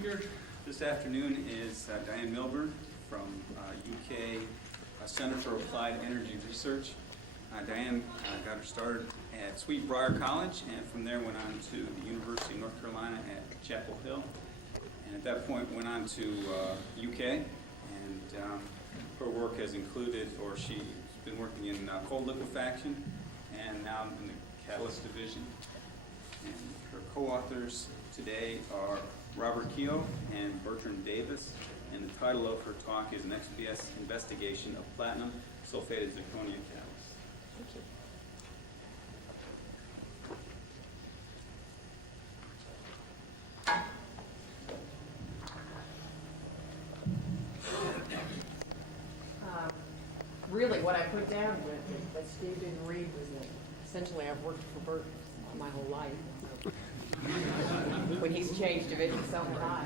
speaker this afternoon is Diane Milburn from UK Center for Applied Energy Research. Diane got her started at Sweetbriar College, and from there went on to the University of North Carolina at Chapel Hill, and at that point went on to UK, and her work has included, or she's been working in cold liquefaction and now in the catalyst division. And her co-authors today are Robert Keogh and Bertrand Davis, and the title of her talk is an XPS investigation of platinum sulfated zirconia catalyst. Thank you. Really, what I put down with that Steve didn't read was that essentially I've worked for Bert my whole life. When he's changed division, so have I.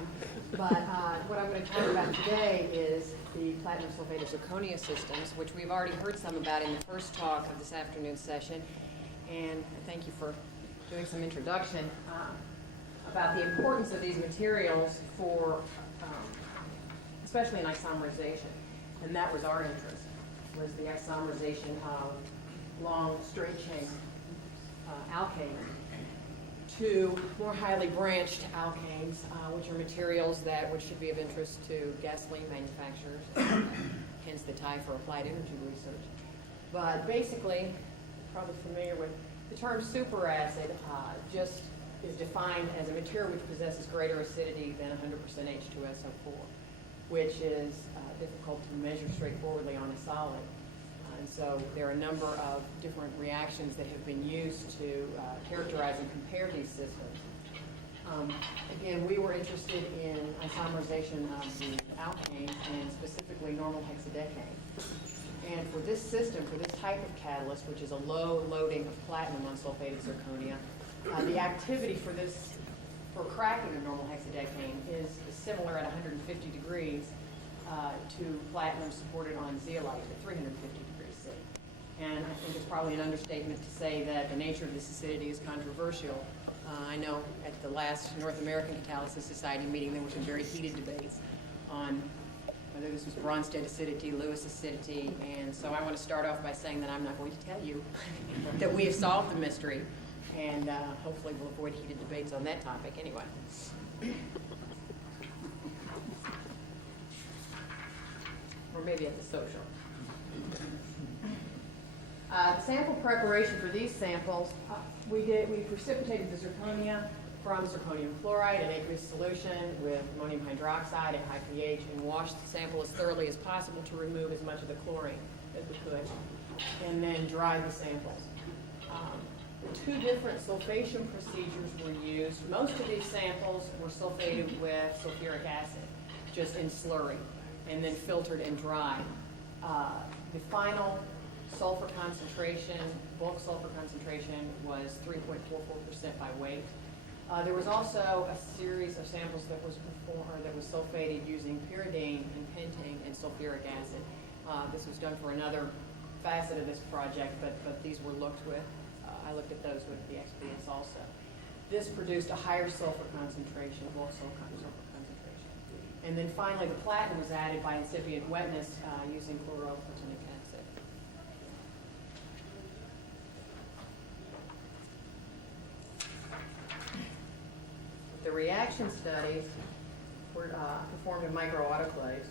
But what I'm going to talk about today is the platinum sulfated zirconia systems, which we've already heard some about in the first talk of this afternoon's session. And thank you for doing some introduction about the importance of these materials for, especially in isomerization. And that was our interest, was the isomerization of long straight chain alkanes to more highly branched alkanes, which are materials which should be of interest to gasoline manufacturers, hence the tie for applied energy research. But basically, probably familiar with the term superacid, just is defined as a material which possesses greater acidity than 100% H2SO4, which is difficult to measure straightforwardly on a solid. And so there are a number of different reactions that have been used to characterize and compare these systems. Again, we were interested in isomerization of the alkanes and specifically normal hexadecane. And for this system, for this type of catalyst, which is a low loading of platinum on sulfated zirconia, the activity for cracking a normal hexadecane is similar at 150 degrees to platinum supported on zeolite at 350 degrees C. And I think it's probably an understatement to say that the nature of this acidity is controversial. I know at the last North American Catalysis Society meeting there were some very heated debates on whether this was Bronsted acidity, Lewis acidity, and so I want to start off by saying that I'm not going to tell you that we have solved the mystery, and hopefully we'll avoid heated debates on that topic anyway. Or maybe at the social. Sample preparation for these samples, we precipitated the zirconia from zirconium chloride in aqueous solution with ammonium hydroxide at high pH and washed the sample as thoroughly as possible to remove as much of the chlorine as we could, and then dried the samples. Two different sulfation procedures were used. Most of these samples were sulfated with sulfuric acid, just in slurry, and then filtered and dried. The final sulfur concentration, bulk sulfur concentration, was 3.44% by weight. There was also a series of samples that was sulfated using pyridine and pentane and sulfuric acid. This was done for another facet of this project, but these were looked with. I looked at those with the XPS also. This produced a higher sulfur concentration, bulk sulfur concentration. And then finally, the platinum was added by incipient wetness using chlorofluoronic acid. The reaction studies were performed in microautoclaves.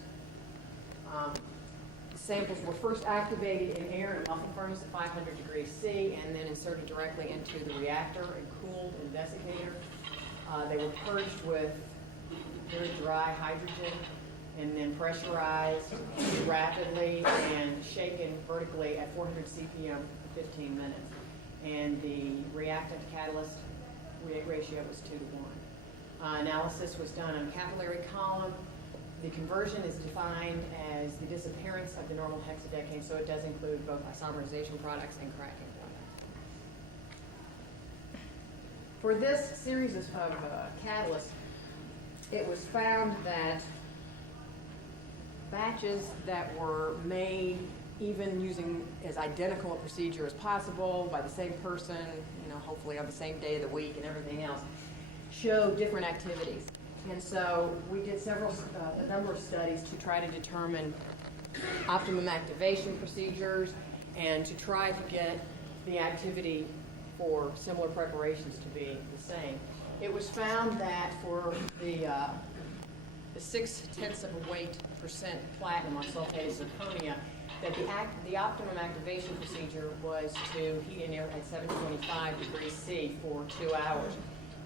Samples were first activated in air in a muffle furnace at 500 degrees C and then inserted directly into the reactor and cooled in desiccator. They were purged with very dry hydrogen and then pressurized rapidly and shaken vertically at 400 CPM for 15 minutes. And the reactant to catalyst ratio was 2 to 1. Analysis was done on capillary column. The conversion is defined as the disappearance of the normal hexadecane, so it does include both isomerization products and cracking products. For this series of catalysts, it was found that batches that were made even using as identical a procedure as possible by the same person, hopefully on the same day of the week and everything else, show different activities. And so we did a number of studies to try to determine optimum activation procedures and to try to get the activity for similar preparations to be the same. It was found that for the 0.6 of a weight percent platinum on sulfated zirconia, that the optimum activation procedure was to heat an air at 725 degrees C for 2 hours.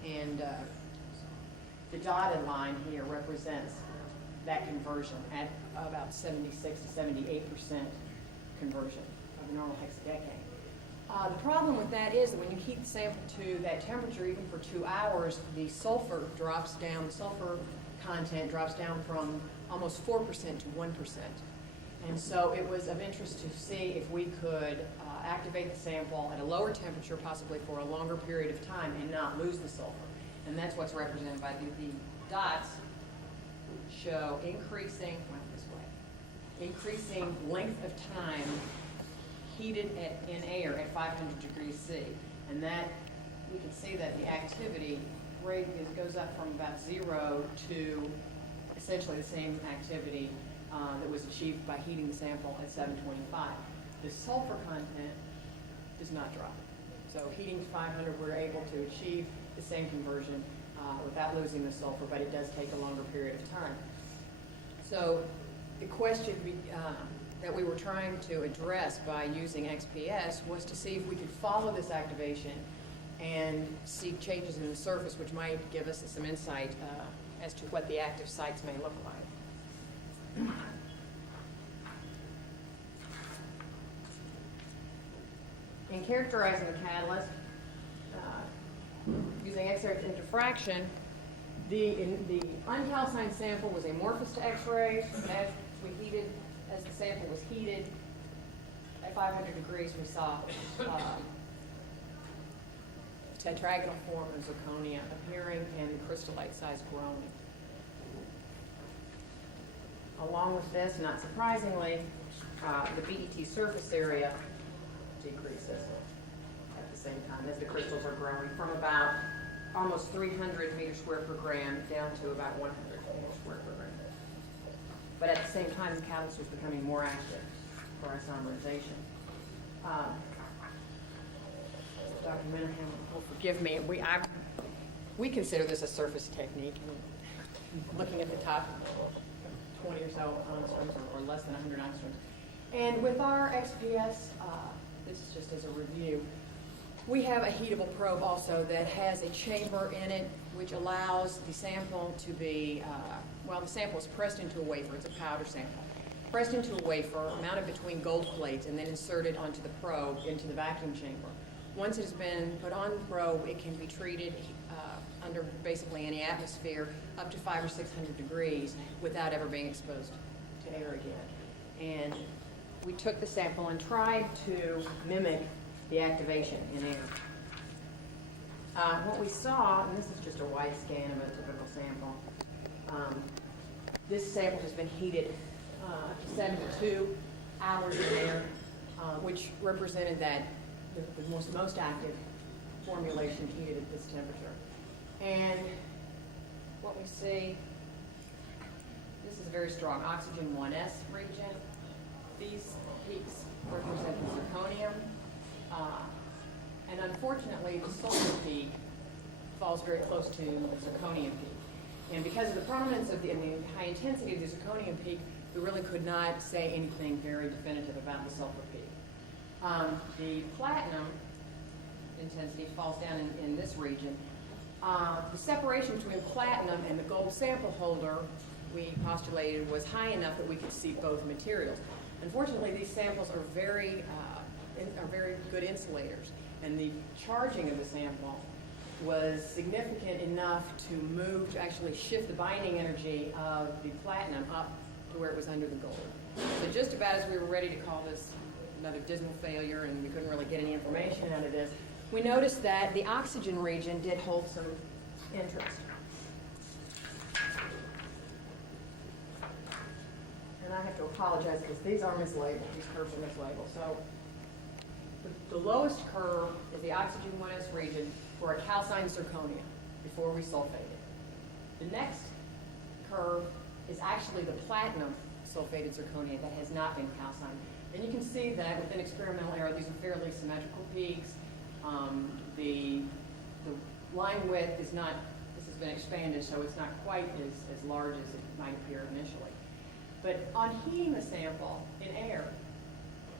And the dotted line here represents that conversion at about 76 to 78% conversion of a normal hexadecane. The problem with that is that when you heat the sample to that temperature, even for 2 hours, the sulfur drops down, the sulfur content drops down from almost 4% to 1%. And so it was of interest to see if we could activate the sample at a lower temperature, possibly for a longer period of time, and not lose the sulfur. And that's what's represented by the dots show increasing length of time heated in air at 500 degrees C. And that, we can see that the activity rate goes up from about 0 to essentially the same activity that was achieved by heating the sample at 725. The sulfur content does not drop. So heating to 500, we're able to achieve the same conversion without losing the sulfur, but it does take a longer period of time. So the question that we were trying to address by using XPS was to see if we could follow this activation and see changes in the surface, which might give us some insight as to what the active sites may look like. In characterizing the catalyst, using X-ray diffraction, the uncalcined sample was amorphous to X-rays. As the sample was heated at 500 degrees, we saw tetragonal form of zirconia appearing and the crystallite size growing. Along with this, not surprisingly, the BET surface area decreases at the same time as the crystals are growing from about almost 300 meters square per gram down to about 100 meters square per gram. But at the same time, the catalyst was becoming more active for isomerization. Dr. Minahan will forgive me. We consider this a surface technique. Looking at the top 20 or so angstroms or less than 100 angstroms. And with our XPS, this is just as a review, we have a heatable probe also that has a chamber in it which allows the sample to be, the sample is pressed into a wafer. It's a powder sample. Pressed into a wafer, mounted between gold plates, and then inserted onto the probe into the vacuum chamber. Once it has been put on the probe, it can be treated under basically any atmosphere up to 500 or 600 degrees without ever being exposed to air again. And we took the sample and tried to mimic the activation in air. What we saw, and this is just a wide scan of a typical sample, this sample has been heated to 72 hours in air, which represented that the most active formulation heated at this temperature. And what we see, this is a very strong oxygen 1s region. These peaks represent the zirconium. And unfortunately, the sulfur peak falls very close to the zirconium peak. And because of the prominence of the high intensity of the zirconium peak, we really could not say anything very definitive about the sulfur peak. The platinum intensity falls down in this region. The separation between platinum and the gold sample holder, we postulated, was high enough that we could see both materials. Unfortunately, these samples are very good insulators, and the charging of the sample was significant enough to actually shift the binding energy of the platinum up to where it was under the gold. So just about as we were ready to call this another dismal failure and we couldn't really get any information out of this, we noticed that the oxygen region did hold some interest. And I have to apologize because these are mislabeled. These curves are mislabeled. So the lowest curve is the oxygen 1s region for a calcined zirconia before we sulfated. The next curve is actually the platinum sulfated zirconia that has not been calcined. And you can see that with an experimental error, these are fairly symmetrical peaks. The line width is not, this has been expanded, so it's not quite as large as it might appear initially. But on heating the sample in air,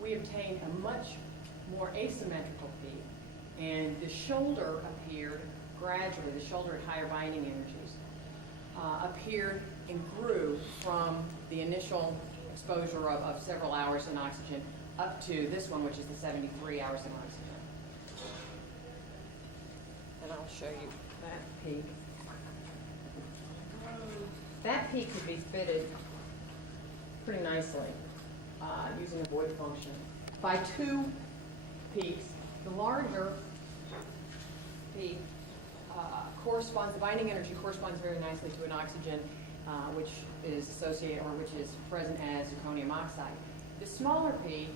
we obtained a much more asymmetrical peak, and the shoulder appeared gradually, the shoulder at higher binding energies, appeared and grew from the initial exposure of several hours in oxygen up to this one, which is the 73 hours in oxygen. And I'll show you that peak. That peak could be fitted pretty nicely using a void function by two peaks. The larger peak corresponds, the binding energy corresponds very nicely to an oxygen which is associated or which is present as zirconium oxide. The smaller peak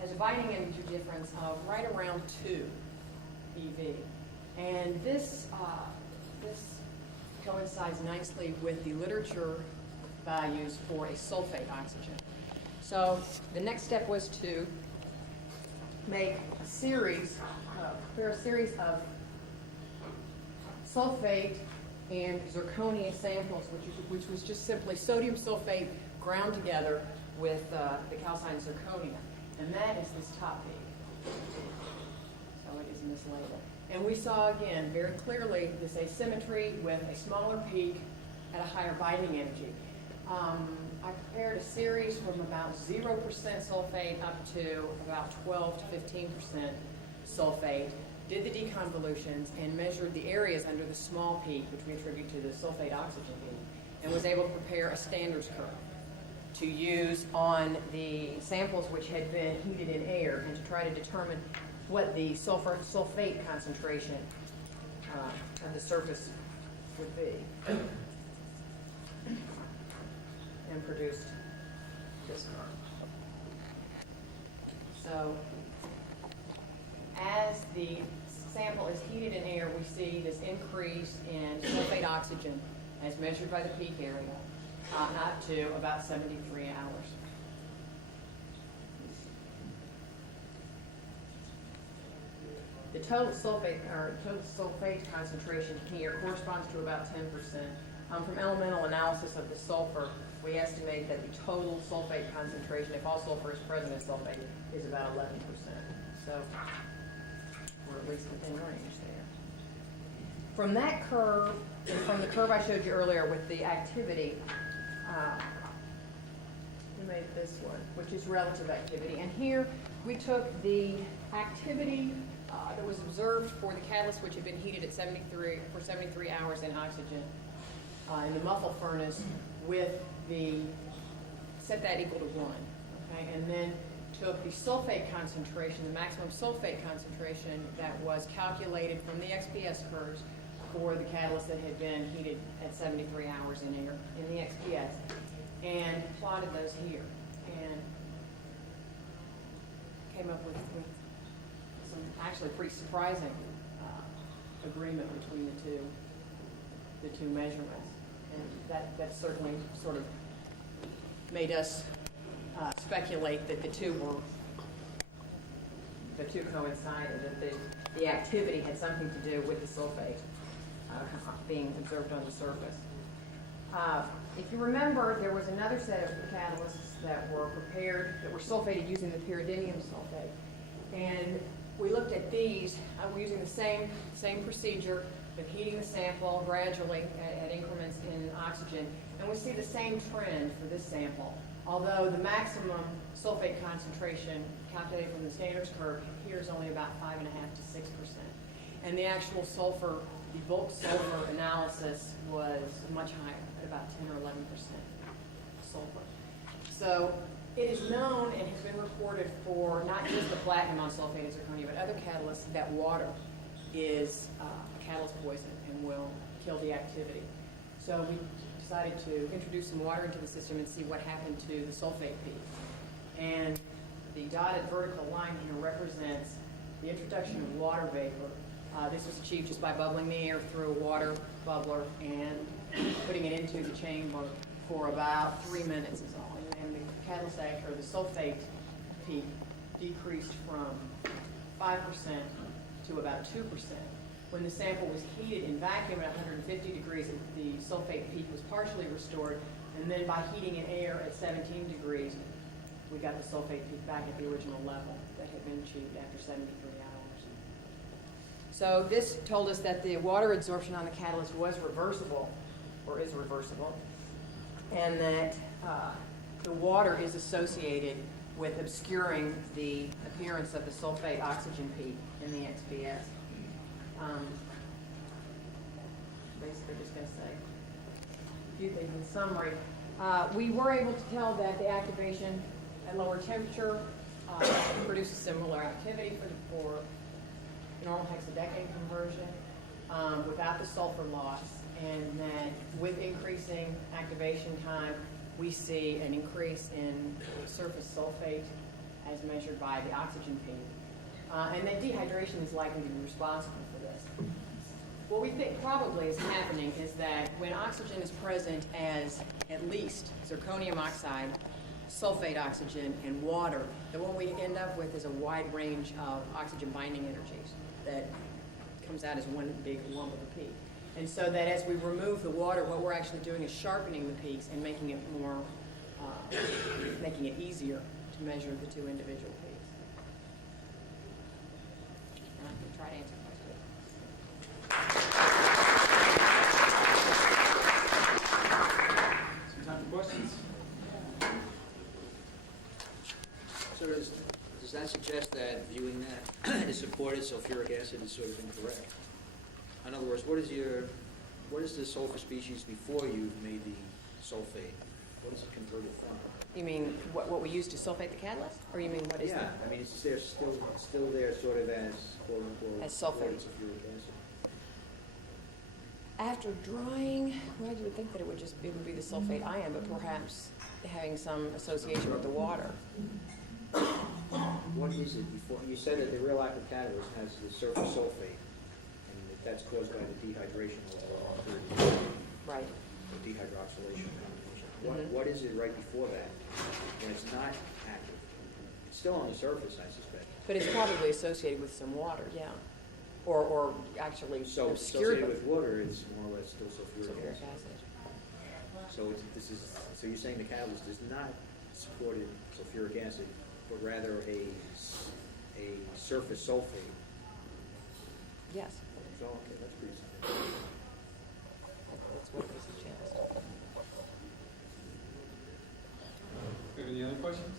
has a binding energy difference of right around 2 eV. And this coincides nicely with the literature values for a sulfate oxygen. So the next step was to make a series, prepare a series of sulfate and zirconia samples, which was just simply sodium sulfate ground together with the calcined zirconia. And that is this top peak. So it is mislabeled. And we saw, again, very clearly this asymmetry with a smaller peak at a higher binding energy. I prepared a series from about 0% sulfate up to about 12 to 15% sulfate, did the deconvolutions, and measured the areas under the small peak, which we attribute to the sulfate oxygen peak, and was able to prepare a standards curve to use on the samples which had been heated in air and to try to determine what the sulfate concentration of the surface would be. And produced this curve. So as the sample is heated in air, we see this increase in sulfate oxygen as measured by the peak area up to about 73 hours. The total sulfate concentration here corresponds to about 10%. From elemental analysis of the sulfur, we estimate that the total sulfate concentration, if all sulfur is present in sulfate, is about 11%. So we're at least within range there. From that curve, and from the curve I showed you earlier with the activity, we made this one, which is relative activity. And here we took the activity that was observed for the catalyst, which had been heated at 73 hours in oxygen in the muffle furnace, with set that equal to 1, okay? And then took the sulfate concentration, the maximum sulfate concentration that was calculated from the XPS curves for the catalyst that had been heated at 73 hours in air in the XPS, and plotted those here, and came up with some actually pretty surprising agreement between the two measurements. And that certainly sort of made us speculate that the two coincided, that the activity had something to do with the sulfate being observed on the surface. If you remember, there was another set of catalysts that were prepared, that were sulfated using the pyridinium sulfate. And we looked at these, we're using the same procedure, but heating the sample gradually at increments in oxygen. And we see the same trend for this sample, although the maximum sulfate concentration calculated from the standards curve here is only about 5.5 to 6%. And the actual sulfur, the bulk sulfur analysis was much higher, at about 10 or 11% sulfur. So it is known and has been reported for not just the platinum unsulfated zirconia, but other catalysts, that water is a catalyst poison and will kill the activity. So we decided to introduce some water into the system and see what happened to the sulfate peak. And the dotted vertical line here represents the introduction of water vapor. This was achieved just by bubbling the air through a water bubbler and putting it into the chamber for about 3 minutes is all. And the catalyst or the sulfate peak decreased from 5% to about 2%. When the sample was heated in vacuum at 150 degrees, the sulfate peak was partially restored, and then by heating in air at 17 degrees, we got the sulfate peak back at the original level that had been achieved after 73 hours. So this told us that the water adsorption on the catalyst was reversible, or is reversible, and that the water is associated with obscuring the appearance of the sulfate oxygen peak in the XPS. Basically just going to say a few things in summary. We were able to tell that the activation at lower temperature produces similar activity for normal hexadecane conversion without the sulfur loss, and that with increasing activation time, we see an increase in surface sulfate as measured by the oxygen peak. And that dehydration is likely to be responsible for this. What we think probably is happening is that when oxygen is present as at least zirconium oxide, sulfate oxygen, and water, then what we end up with is a wide range of oxygen binding energies that comes out as one big lump of a peak. And so that as we remove the water, what we're actually doing is sharpening the peaks and making it more, making it easier to measure the two individual peaks. And I can try to answer questions. Some time for questions? So does that suggest that viewing that is supported sulfuric acid is sort of incorrect? In other words, what is the sulfur species before you've made the sulfate? What is it converted from? You mean what we use to sulfate the catalyst? Or you mean what is that? I mean, it's there still there sort of as quote unquote As sulfate. Sulfuric acid. After drying, well, you would think that it would be the sulfate ion, but perhaps having some association with the water. What is it before? You said that the real active catalyst has the surface sulfate, and that's caused by the dehydration of Right. the dehydroxylation combination. What is it right before that when it's not active? It's still on the surface, I suspect. But it's probably associated with some water, yeah. Or actually So obscured associated with water, it's more or less still sulfuric sulfuric acid. acid. So you're saying the catalyst is not supported sulfuric acid, but rather a surface sulfate. Yes, So okay, that's pretty simple. that's what we suggest. Do you have any other questions?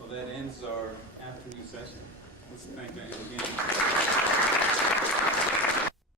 Well, that ends our afternoon session. Let's thank Diane again.